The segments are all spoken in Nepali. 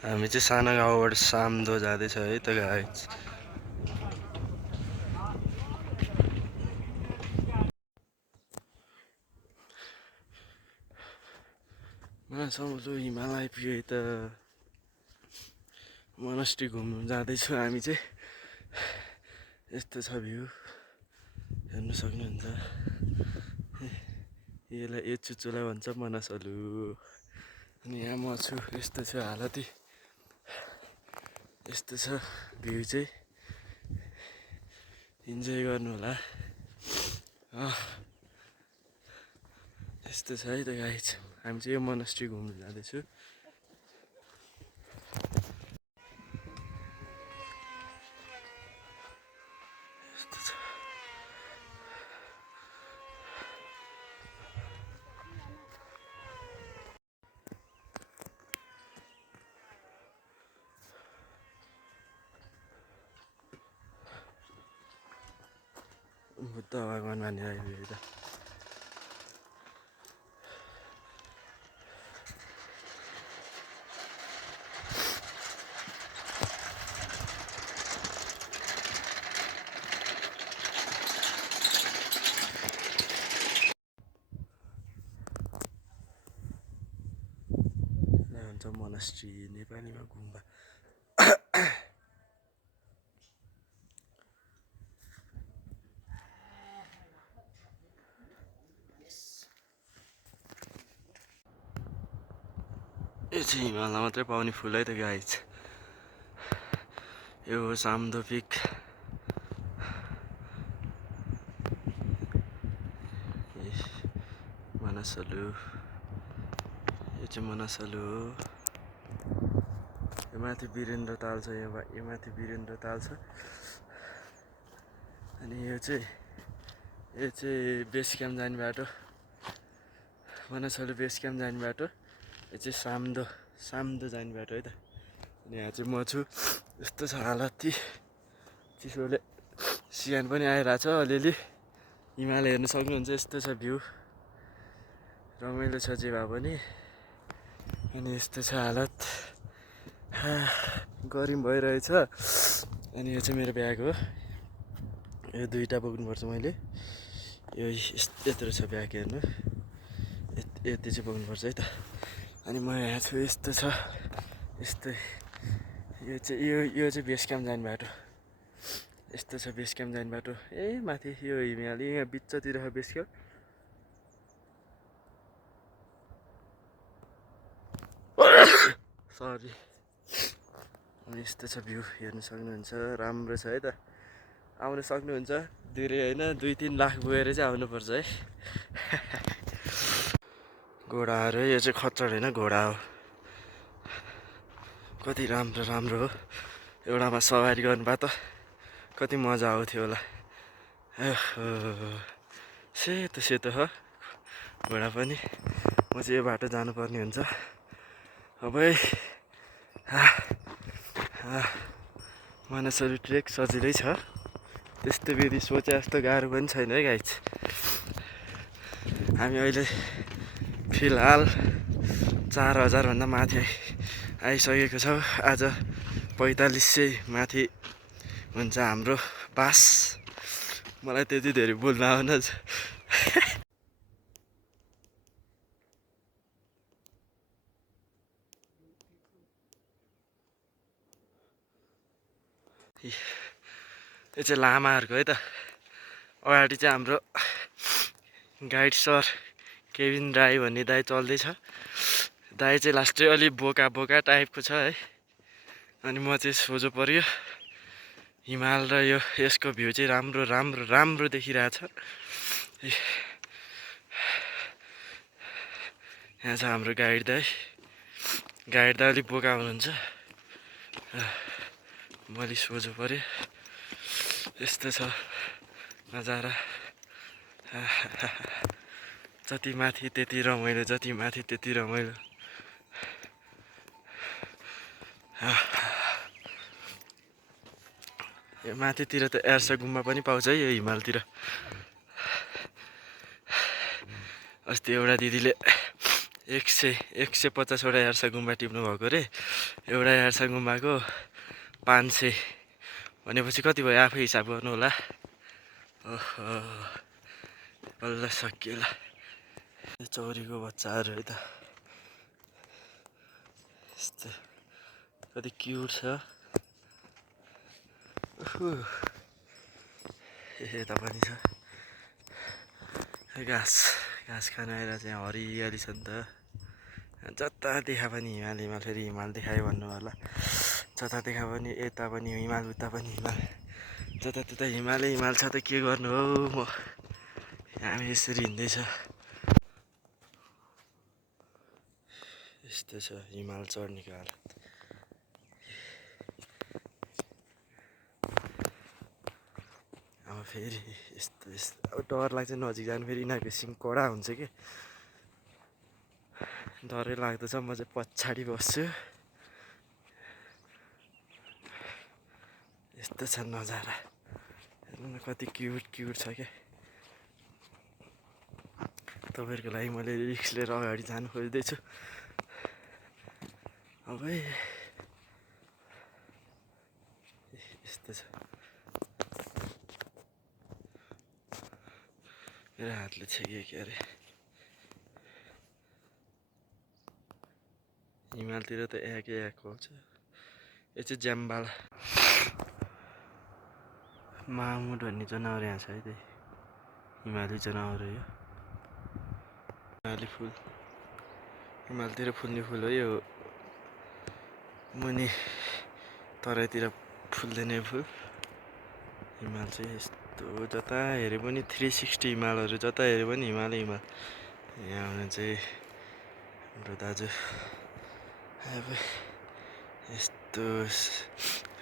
हामी चाहिँ सानो गाउँबाट सामदो जाँदैछ है त गाइज। मासम्म हिमाल आइपुग्यो है त। मोनास्ट्री घुम्नु जाँदैछु हामी चाहिँ। यस्तो छ भ्यू हेर्नु सक्नुहुन्छ। यसलाई यो चुचुलाई भन्छ मनसलु। अनि यहाँ म छु, यस्तो छ हालती। यस्तो छ भ्यू चाहिँ, इन्जोय गर्नु होला। यस्तो छ है त गाइज। हामी चाहिँ यो मोनास्ट्री घुम्नु जाँदैछु। बुद्ध भगवान मानेर आइपुग्यो त। भन्छ मोनास्ट्री, नेपालीमा गुम्बा। यो चाहिँ हिमालमा मात्रै पाउने फुल है त गाइज। यो हो सामदो पिक। मनसलु, यो चाहिँ मनसलु हो। यो माथि वीरेन्द्र ताल छ, यो माथि वीरेन्द्र ताल छ। अनि यो चाहिँ बेस क्याम्प जाने बाटो, मनसलु बेस क्याम्प जाने बाटो। यो चाहिँ सामदो जाने बाटो है त। अनि यहाँ चाहिँ म छु, यस्तो छ हालत। चिसोले सियान पनि आइरहेछ अलिअलि। हिमाल हेर्नु सक्नुहुन्छ, यस्तो छ भ्यू। रमाइलो छ जे भए पनि। अनि यस्तो छ हालत। गरिम भइरहेछ। अनि यो चाहिँ मेरो ब्याग हो। यो दुईवटा बोक्नुपर्छ मैले। यो यत्रो छ ब्याग, हेर्नु यति चाहिँ बोक्नुपर्छ है त। अनि म यहाँ छु, यस्तो छ। यस्तै यो चाहिँ बेस क्याम्प जाने बाटो। यस्तो छ बेस क्याम्प जाने बाटो। माथि यो हिमाल यहाँ बिचतिर छ बेस क्याम्प। सरी। अनि यस्तो छ भ्यू, हेर्नु सक्नुहुन्छ। राम्रो छ है त। आउनु सक्नुहुन्छ। धेरै होइन, 2-3 लाख गएर चाहिँ आउनुपर्छ है। घोडाहरू, यो चाहिँ खच्चड होइन, घोडा हो। कति राम्रो हो। एउटामा सवारी गर्नुभयो त कति मजा आउँथ्यो होला। सेतो हो घोडा पनि। म चाहिँ यो बाटो जानुपर्ने हुन्छ अब। मनसलु ट्रेक सजिलै छ, त्यस्तो बेसी सोचे जस्तो गाह्रो पनि छैन है गाइज। हामी अहिले फिलहाल 4000 भन्दा माथि आइसकेको छौँ। आज 4500 माथि हुन्छ हाम्रो पास। मलाई त्यति धेरै बोल्न आउन। यो चाहिँ लामाहरूको है त। अगाडि चाहिँ हाम्रो गाइड सर केविन राई भन्ने दाइ चल्दैछ। दाइ चाहिँ लास्टै अलिक बोका टाइपको छ है। अनि म चाहिँ सोझो पर्यो। हिमाल र यसको भ्यू चाहिँ राम्रो देखिरहेछ। यहाँ छ हाम्रो गाइड दाइ अलिक बोका हुनुहुन्छ। मैले सोझो पर्यो। यस्तो छ नजारा। जति माथि त्यति रमाइलो, जति माथि त्यति रमाइलो। यो माथितिर त एर्सा गुम्बा पनि पाउँछ है, यो हिमालतिर। अस्ति एउटा दिदीले 150वटा यार्सा गुम्बा टिप्नु भएको रे। एउटा यार्सा गुम्बाको 500 भनेपछि कति भयो आफै हिसाब गर्नु होला। ओहो बल्ल सकियो ल। चौरीको बच्चाहरू है त यस्तो कति क्युट छ। यता पनि छ घाँस खानु आएर चाहिँ हरियाली छ नि त। जता देखा पनि हिमाल हिमाल फेरि हिमाल देखायो भन्नु होला। जता देखा पनि यता पनि हिमाल उता पनि हिमाल जताततै हिमालै हिमाल छ त के गर्नु हौ म। हामी यसरी हिँड्दैछ यस्तो छ हिमाल चढ्नेको हालत। अब फेरि यस्तो अब डर लाग्छ नजिक जानु। फेरि यिनीहरूको सिङ कडा हुन्छ कि डरै लाग्दो छ। म चाहिँ पछाडि बस्छु। यस्तो छ नजारा हेर्नु न कति क्युट छ क्या। तपाईँहरूको लागि मैले रिक्स लिएर अगाडि जानु खोज्दैछु। अब यस्तो छ मेरो हातले छेक्यो के अरे। हिमालतिर त एक आउँछ। यो चाहिँ ज्याम्बाला मामुट भन्ने जनावर यहाँ छ है। त्यही हिमाली जनावर हो यो। हिमाली फुल हिमालतिर फुल्ने फुल हो यो। मुनि तराईतिर फुल्दैन फुल। हिमाल चाहिँ यस्तो जता हेरे पनि 360 हिमालहरू जता हेरे पनि हिमाल। यहाँ आउनु चाहिँ हाम्रो दाजु अब यस्तो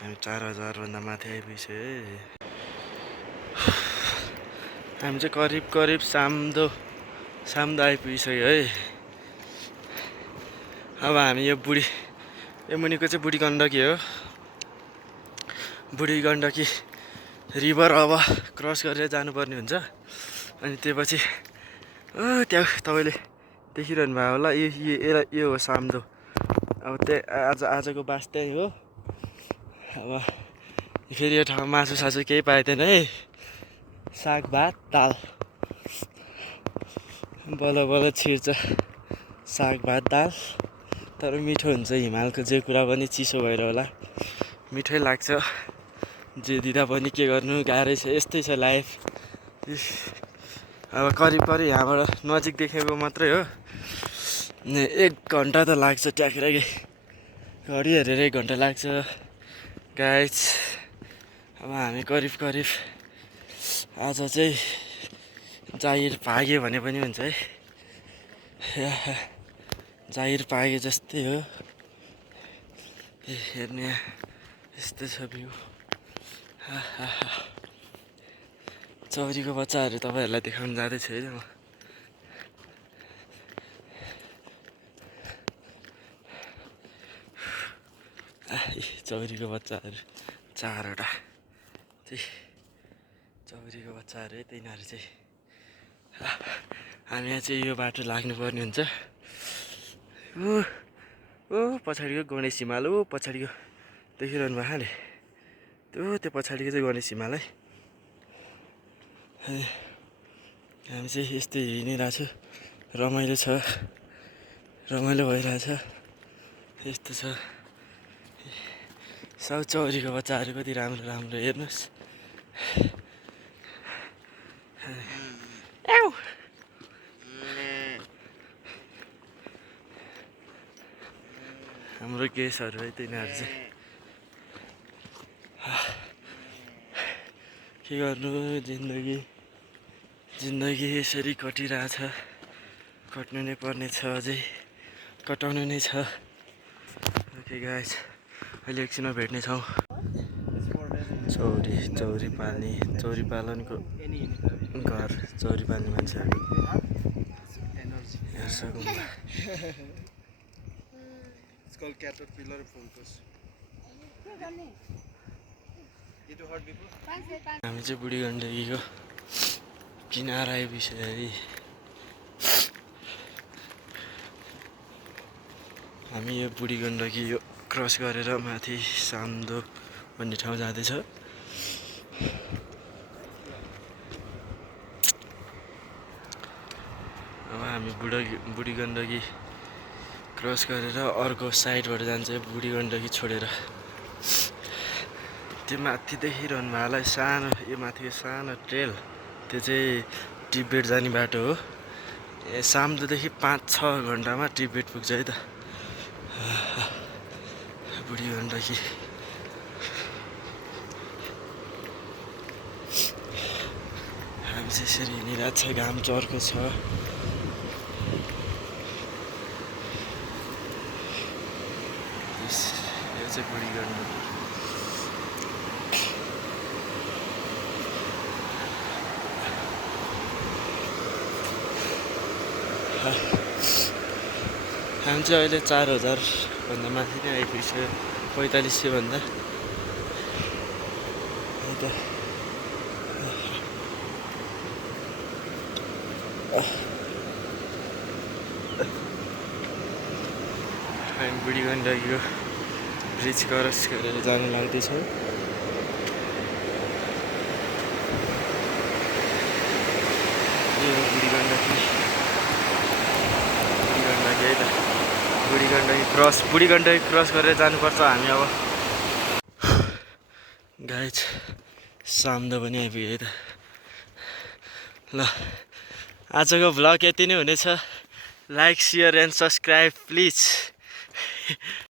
हामी 4000 भन्दा माथि आइपुग्छ है। हामी चाहिँ करिब साम्दो आइपुगिसक्यो है। अब हामी यो मुनिको चाहिँ बुढी गण्डकी हो। बुढी गण्डकी रिभर अब क्रस गरेर जानुपर्ने हुन्छ। अनि त्यसपछि त्यहाँ तपाईँले देखिरहनु भयो होला यो हो साम्दो। अब आजको बास त्यही हो। अब फेरि यो ठाउँमा मासु सासु केही पाइँदैन है। साग भात दाल बल्ल छिर्छ साग भात दाल। तर मिठो हुन्छ। हिमालको जे कुरा पनि चिसो भएर होला मिठै लाग्छ। जे दिँदा पनि के गर्नु गाह्रै छ। यस्तै छ लाइफ। अब करिब यहाँबाट नजिक देखेको मात्रै हो। 1 घन्टा त लाग्छ ट्याक्कै। घडी हेरेर 1 घन्टा लाग्छ गाइज। अब हामी करिब आज चाहिँ जाहिर भाग्यो भने पनि हुन्छ है। जाहिर पागे जस्तै हो। हेर्ने यस्तो छ भ्यू। चौरीको बच्चाहरू तपाईँहरूलाई देखाउन जाँदैछु है म। चौरीको बच्चाहरू 4वटा चाहिँ चौरीको बच्चाहरू है। तिनीहरू चाहिँ हामी यहाँ चाहिँ यो बाटो लाग्नुपर्ने हुन्छ। पछाडिको गणेश हिमाल हो। पछाडिको देखिरहनु भएको खाले त्यो पछाडिको चाहिँ गणेश हिमाल है। हामी चाहिँ यस्तै हिँडिरहेको छु। रमाइलो छ रमाइलो भइरहेछ। यस्तो छ चौरीको बच्चाहरू कति राम्रो हेर्नुहोस्। हाम्रो गेस्टहरू है तिनीहरू चाहिँ के गर्नु जिन्दगी यसरी कटिरहेछ। कट्नु नै पर्ने छ। अझै कटाउनु नै छ। ओके गाइस अहिले एकछिनमा भेट्नेछौँ। चौरी पालनको घर चौरी पाल्ने मान्छेहरू It's called caterpillar fungus. It hurt people? हामी चाहिँ बुढी गण्डकीको किनार आइपुग्छ है। हामी यो बुढी गण्डकी यो क्रस गरेर माथि साम्दो भन्ने ठाउँ जाँदैछ। अब हामी बुढी गण्डकी क्रस गरेर अर्को साइडबाट जान्छ बुढी गण्डकी छोडेर। त्यो माथि देखिरहनु भएकोलाई सानो यो माथिको सानो ट्रेल त्यो चाहिँ टिबेट जाने बाटो हो। साम्दोदेखि 5-6 घन्टामा टिबेट पुग्छ है त। बुढी गण्डकी हामी चाहिँ यसरी हिँडिरहेको छ, घाम चर्को छ। यो चाहिँ बुढी गण्डकी। हामी चाहिँ अहिले 4000 भन्दा माथि नै आइपुग्छ, 4500 भन्दा। हामी बुढी गण्डकीको ब्रिज क्रस गरेर जानु लाग्दैछौँ। यो बुढी गण्डकी है त। बुढी गण्डकी क्रस गरेर जानुपर्छ हामी अब। गाइज साम्दो पनि आइपुग्यो है त। ल आजको भ्लग यति नै हुनेछ। Like, share and subscribe please.